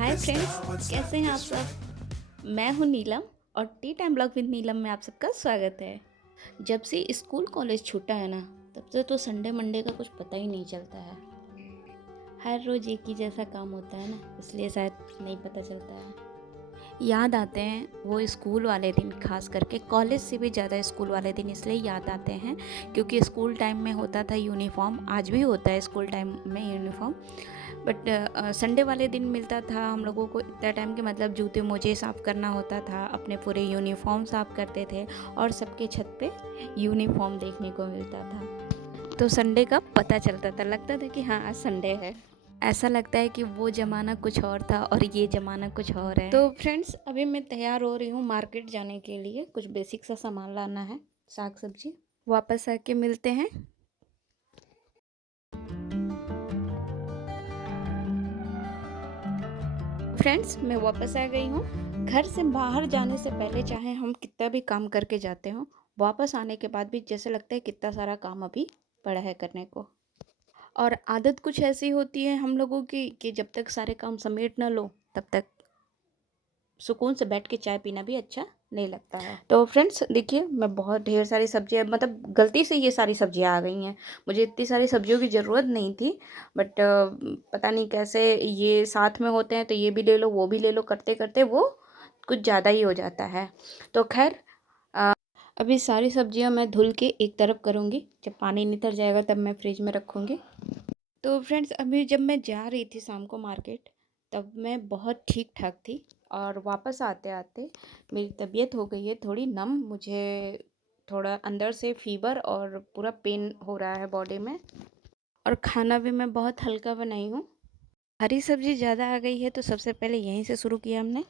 Hi friends, कैसे हैं आप सब। मैं हूं नीलम और टी टाइम ब्लॉग विद नीलम में आप सबका स्वागत है। जब से स्कूल कॉलेज छूटा है ना, तब से तो संडे मंडे का कुछ पता ही नहीं चलता है। हर रोज़ एक ही जैसा काम होता है ना, इसलिए शायद नहीं पता चलता है। याद आते हैं वो स्कूल वाले दिन, खास करके कॉलेज से भी ज़्यादा स्कूल वाले दिन इसलिए याद आते हैं क्योंकि स्कूल टाइम में होता था यूनिफॉर्म, आज भी होता है स्कूल टाइम में यूनिफॉर्म। बट संडे वाले दिन मिलता था हम लोगों को इतना टाइम के, मतलब जूते मोजे साफ़ करना होता था, अपने पूरे यूनिफॉर्म साफ़ करते थे और सबके छत पे यूनिफॉर्म देखने को मिलता था। तो संडे का पता चलता था, लगता था कि हाँ आज संडे है। ऐसा लगता है कि वो ज़माना कुछ और था और ये ज़माना कुछ और है। तो फ्रेंड्स, अभी मैं तैयार हो रही हूँ मार्केट जाने के लिए, कुछ बेसिक सा सामान लाना है, साग सब्जी। वापस आके मिलते हैं। फ्रेंड्स, मैं वापस आ गई हूँ। घर से बाहर जाने से पहले चाहे हम कितना भी काम करके जाते हों, वापस आने के बाद भी जैसे लगता है कितना सारा काम अभी पड़ा है करने को। और आदत कुछ ऐसी होती है हम लोगों की कि जब तक सारे काम समेट ना लो तब तक सुकून से बैठ के चाय पीना भी अच्छा नहीं लगता है। तो फ्रेंड्स देखिए, मैं बहुत ढेर सारी सब्जियां, मतलब गलती से ये सारी सब्जियां आ गई हैं। मुझे इतनी सारी सब्जियों की ज़रूरत नहीं थी, बट पता नहीं कैसे ये साथ में होते हैं, तो ये भी ले लो वो भी ले लो करते करते वो कुछ ज़्यादा ही हो जाता है। तो खैर, अभी सारी सब्जियां मैं धुल के एक तरफ करूँगी, जब पानी नितर जाएगा तब मैं फ्रिज में रखूँगी। तो फ्रेंड्स, अभी जब मैं जा रही थी शाम को मार्केट, तब मैं बहुत ठीक ठाक थी और वापस आते आते मेरी तबीयत हो गई है थोड़ी नम। मुझे थोड़ा अंदर से फीवर और पूरा पेन हो रहा है बॉडी में। और खाना भी मैं बहुत हल्का बनाई हूँ। हरी सब्जी ज़्यादा आ गई है तो सबसे पहले यहीं से शुरू किया हमने।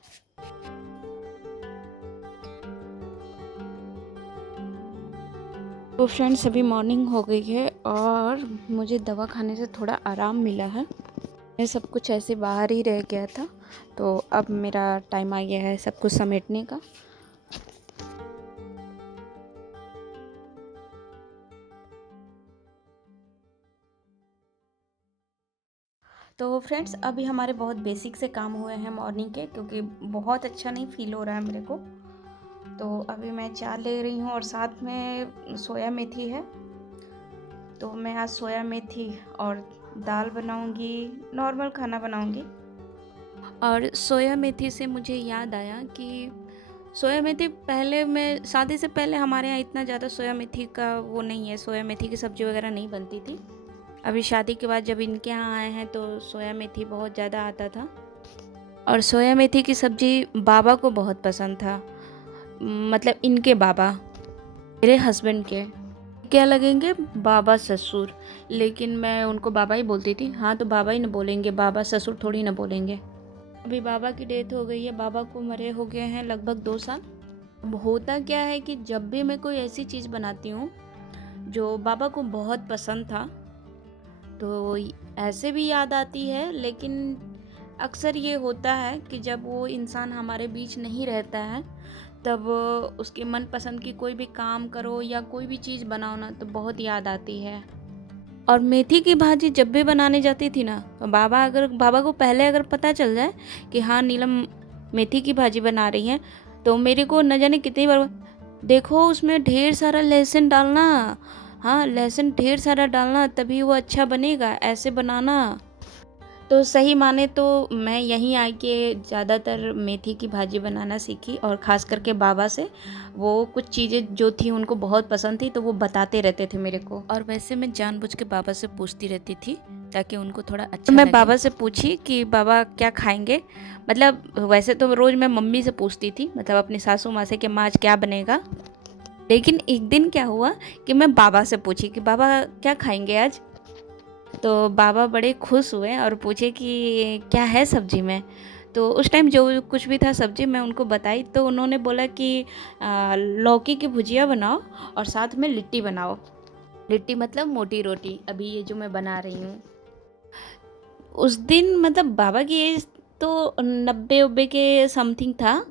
तो फ्रेंड्स, अभी मॉर्निंग हो गई है और मुझे दवा खाने से थोड़ा आराम मिला है। ये सब कुछ ऐसे बाहर ही रह गया था, तो अब मेरा टाइम आ गया है सब कुछ समेटने का। तो फ्रेंड्स, अभी हमारे बहुत बेसिक से काम हुए हैं मॉर्निंग के, क्योंकि बहुत अच्छा नहीं फील हो रहा है मेरे को। तो अभी मैं चाय ले रही हूँ और साथ में सोया मेथी है, तो मैं आज सोया मेथी और दाल बनाऊँगी, नॉर्मल खाना बनाऊँगी। और सोया मेथी से मुझे याद आया कि सोया मेथी, पहले मैं शादी से पहले हमारे यहाँ इतना ज़्यादा सोया मेथी का वो नहीं है, सोया मेथी की सब्ज़ी वगैरह नहीं बनती थी। अभी शादी के बाद जब इनके यहाँ आए हैं तो सोया मेथी बहुत ज़्यादा आता था। और सोया मेथी की सब्ज़ी बाबा को बहुत पसंद था, मतलब इनके बाबा, मेरे हस्बैंड के। क्या लगेंगे, बाबा ससुर, लेकिन मैं उनको बाबा ही बोलती थी। हाँ, तो बाबा ही ना बोलेंगे, बाबा ससुर थोड़ी ना बोलेंगे। अभी बाबा की डेथ हो गई है, बाबा को मरे हो गए हैं लगभग 2 साल। अब होता क्या है कि जब भी मैं कोई ऐसी चीज़ बनाती हूँ जो बाबा को बहुत पसंद था, तो ऐसे भी याद आती है। लेकिन अक्सर ये होता है कि जब वो इंसान हमारे बीच नहीं रहता है, तब उसके मनपसंद की कोई भी काम करो या कोई भी चीज़ बनाओ ना, तो बहुत याद आती है। और मेथी की भाजी जब भी बनाने जाती थी ना, तो बाबा को पहले अगर पता चल जाए कि हाँ नीलम मेथी की भाजी बना रही है, तो मेरे को न जाने कितनी बार, देखो उसमें ढेर सारा लहसुन डालना, हाँ लहसुन ढेर सारा डालना तभी वो अच्छा बनेगा, ऐसे बनाना। तो सही माने तो मैं यहीं आके ज़्यादातर मेथी की भाजी बनाना सीखी, और ख़ास करके बाबा से। वो कुछ चीज़ें जो थी उनको बहुत पसंद थी, तो वो बताते रहते थे मेरे को। और वैसे मैं जानबूझ के बाबा से पूछती रहती थी ताकि उनको थोड़ा अच्छा मैं लगे। बाबा से पूछी कि बाबा क्या खाएंगे, मतलब वैसे तो रोज़ मैं मम्मी से पूछती थी, मतलब अपनी सासू माँ से कि माँ आज क्या बनेगा। लेकिन एक दिन क्या हुआ कि मैं बाबा से पूछी कि बाबा क्या खाएंगे आज। तो बाबा बड़े खुश हुए और पूछे कि क्या है सब्जी में। तो उस टाइम जो कुछ भी था सब्जी मैं उनको बताई, तो उन्होंने बोला कि लौकी की भुजिया बनाओ और साथ में लिट्टी बनाओ। लिट्टी मतलब मोटी रोटी, अभी ये जो मैं बना रही हूँ। उस दिन मतलब बाबा की एज तो 90-90 के समथिंग था,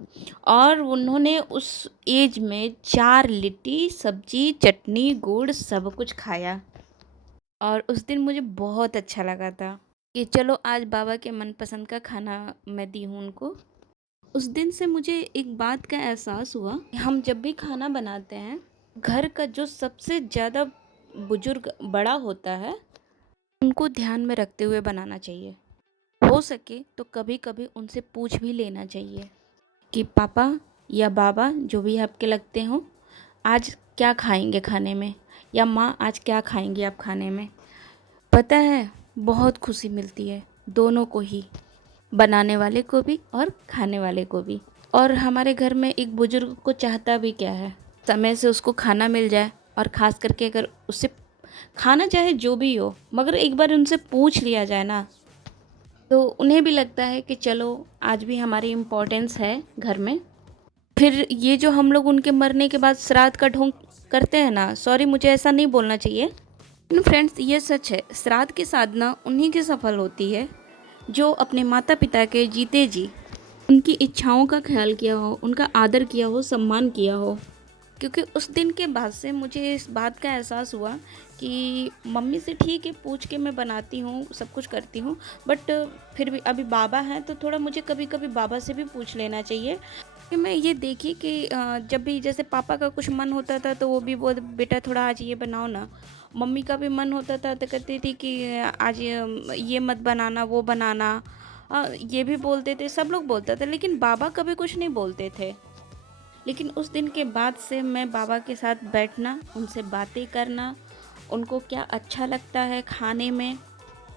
और उन्होंने उस एज में 4 लिट्टी सब्जी चटनी गुड़ सब कुछ खाया। और उस दिन मुझे बहुत अच्छा लगा था कि चलो आज बाबा के मनपसंद का खाना मैं दी हूँ उनको। उस दिन से मुझे एक बात का एहसास हुआ कि हम जब भी खाना बनाते हैं, घर का जो सबसे ज़्यादा बुजुर्ग बड़ा होता है, उनको ध्यान में रखते हुए बनाना चाहिए। हो सके तो कभी-कभी उनसे पूछ भी लेना चाहिए कि पापा या बाबा जो भी आपके लगते हों, आज क्या खाएँगे खाने में? या माँ आज क्या खाएँगी आप खाने में? पता है बहुत खुशी मिलती है दोनों को ही, बनाने वाले को भी और खाने वाले को भी। और हमारे घर में एक बुजुर्ग को चाहता भी क्या है, समय से उसको खाना मिल जाए। और ख़ास करके अगर उससे खाना चाहे जो भी हो, मगर एक बार उनसे पूछ लिया जाए ना, तो उन्हें भी लगता है कि चलो आज भी हमारी इम्पोर्टेंस है घर में। फिर ये जो हम लोग उनके मरने के बाद श्राद्ध का ढोंग करते हैं ना, सॉरी मुझे ऐसा नहीं बोलना चाहिए, लेकिन फ्रेंड्स ये सच है, श्राद्ध की साधना उन्हीं की सफल होती है जो अपने माता पिता के जीते जी उनकी इच्छाओं का ख्याल किया हो, उनका आदर किया हो, सम्मान किया हो। क्योंकि उस दिन के बाद से मुझे इस बात का एहसास हुआ कि मम्मी से ठीक है पूछ के मैं बनाती हूँ, सब कुछ करती हूँ, बट फिर भी अभी बाबा हैं तो थोड़ा मुझे कभी कभी बाबा से भी पूछ लेना चाहिए। कि मैं ये देखी कि जब भी जैसे पापा का कुछ मन होता था तो वो भी बोल बेटा थोड़ा आज ये बनाओ ना। मम्मी का भी मन होता था तो कहती थी कि आज ये मत बनाना वो बनाना। ये भी बोलते थे, सब लोग बोलते थे, लेकिन बाबा कभी कुछ नहीं बोलते थे। लेकिन उस दिन के बाद से मैं बाबा के साथ बैठना, उनसे बातें करना, उनको क्या अच्छा लगता है खाने में।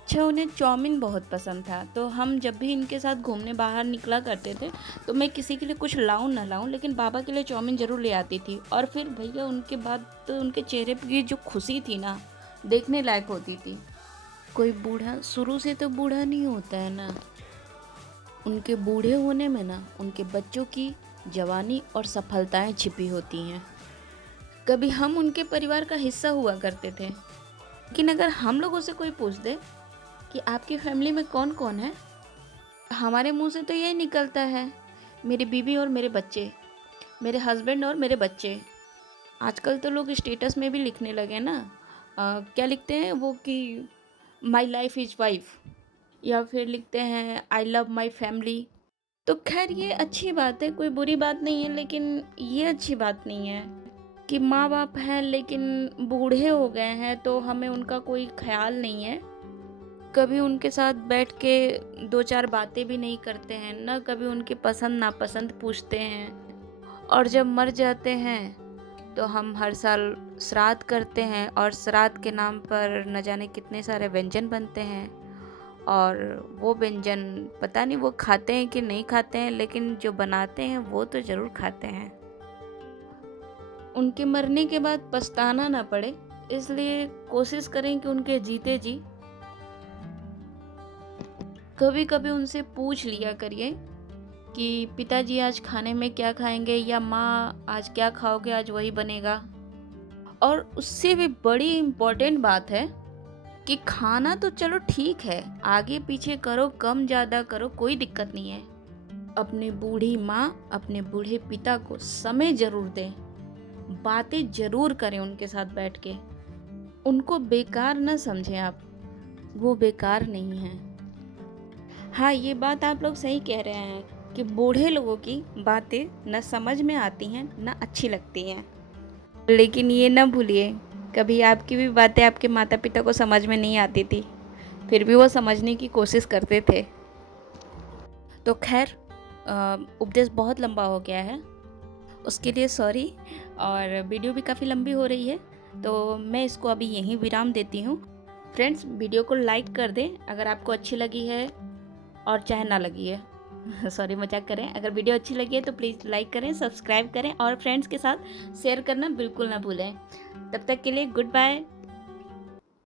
अच्छा उन्हें चाउमीन बहुत पसंद था, तो हम जब भी इनके साथ घूमने बाहर निकला करते थे तो मैं किसी के लिए कुछ लाऊं ना लाऊं, लेकिन बाबा के लिए चाउमीन ज़रूर ले आती थी। और फिर भैया उनके बाद तो उनके चेहरे की जो खुशी थी ना, देखने लायक होती थी। कोई बूढ़ा शुरू से तो बूढ़ा नहीं होता है ना, उनके बूढ़े होने में ना उनके बच्चों की जवानी और सफलताएं छिपी होती हैं। कभी हम उनके परिवार का हिस्सा हुआ करते थे, लेकिन अगर हम लोगों से कोई पूछ दे कि आपकी फैमिली में कौन कौन है, हमारे मुंह से तो यही निकलता है मेरी बीवी और मेरे बच्चे, मेरे हस्बैंड और मेरे बच्चे। आजकल तो लोग स्टेटस में भी लिखने लगे ना, क्या लिखते हैं वो कि माई लाइफ इज़ वाइफ, या फिर लिखते हैं आई लव माई फैमिली। तो खैर ये अच्छी बात है, कोई बुरी बात नहीं है, लेकिन ये अच्छी बात नहीं है कि माँ बाप हैं लेकिन बूढ़े हो गए हैं तो हमें उनका कोई ख्याल नहीं है। कभी उनके साथ बैठ के दो चार बातें भी नहीं करते हैं, ना कभी उनकी पसंद नापसंद पूछते हैं। और जब मर जाते हैं तो हम हर साल श्राद्ध करते हैं, और श्राद्ध के नाम पर न जाने कितने सारे व्यंजन बनते हैं। और वो व्यंजन पता नहीं वो खाते हैं कि नहीं खाते हैं, लेकिन जो बनाते हैं वो तो ज़रूर खाते हैं। उनके मरने के बाद पछताना ना पड़े, इसलिए कोशिश करें कि उनके जीते जी कभी कभी उनसे पूछ लिया करिए कि पिताजी आज खाने में क्या खाएंगे, या माँ आज क्या खाओगे, आज वही बनेगा। और उससे भी बड़ी इम्पोर्टेंट बात है कि खाना तो चलो ठीक है, आगे पीछे करो, कम ज़्यादा करो, कोई दिक्कत नहीं है। अपने बूढ़ी माँ, अपने बूढ़े पिता को समय ज़रूर दें, बातें ज़रूर करें उनके साथ बैठ के। उनको बेकार न समझें आप, वो बेकार नहीं हैं। हाँ, ये बात आप लोग सही कह रहे हैं कि बूढ़े लोगों की बातें न समझ में आती हैं न अच्छी लगती हैं, लेकिन ये न भूलिए कभी आपकी भी बातें आपके माता पिता को समझ में नहीं आती थी, फिर भी वो समझने की कोशिश करते थे। तो खैर उपदेश बहुत लंबा हो गया है, उसके लिए सॉरी। और वीडियो भी काफ़ी लंबी हो रही है, तो मैं इसको अभी यहीं विराम देती हूँ। फ्रेंड्स वीडियो को लाइक कर दें अगर आपको अच्छी लगी है, और चाहे ना लगी है सॉरी मजाक करें। अगर वीडियो अच्छी लगी है तो प्लीज़ लाइक करें, सब्सक्राइब करें और फ्रेंड्स के साथ शेयर करना बिल्कुल ना भूलें। तब तक के लिए गुड बाय।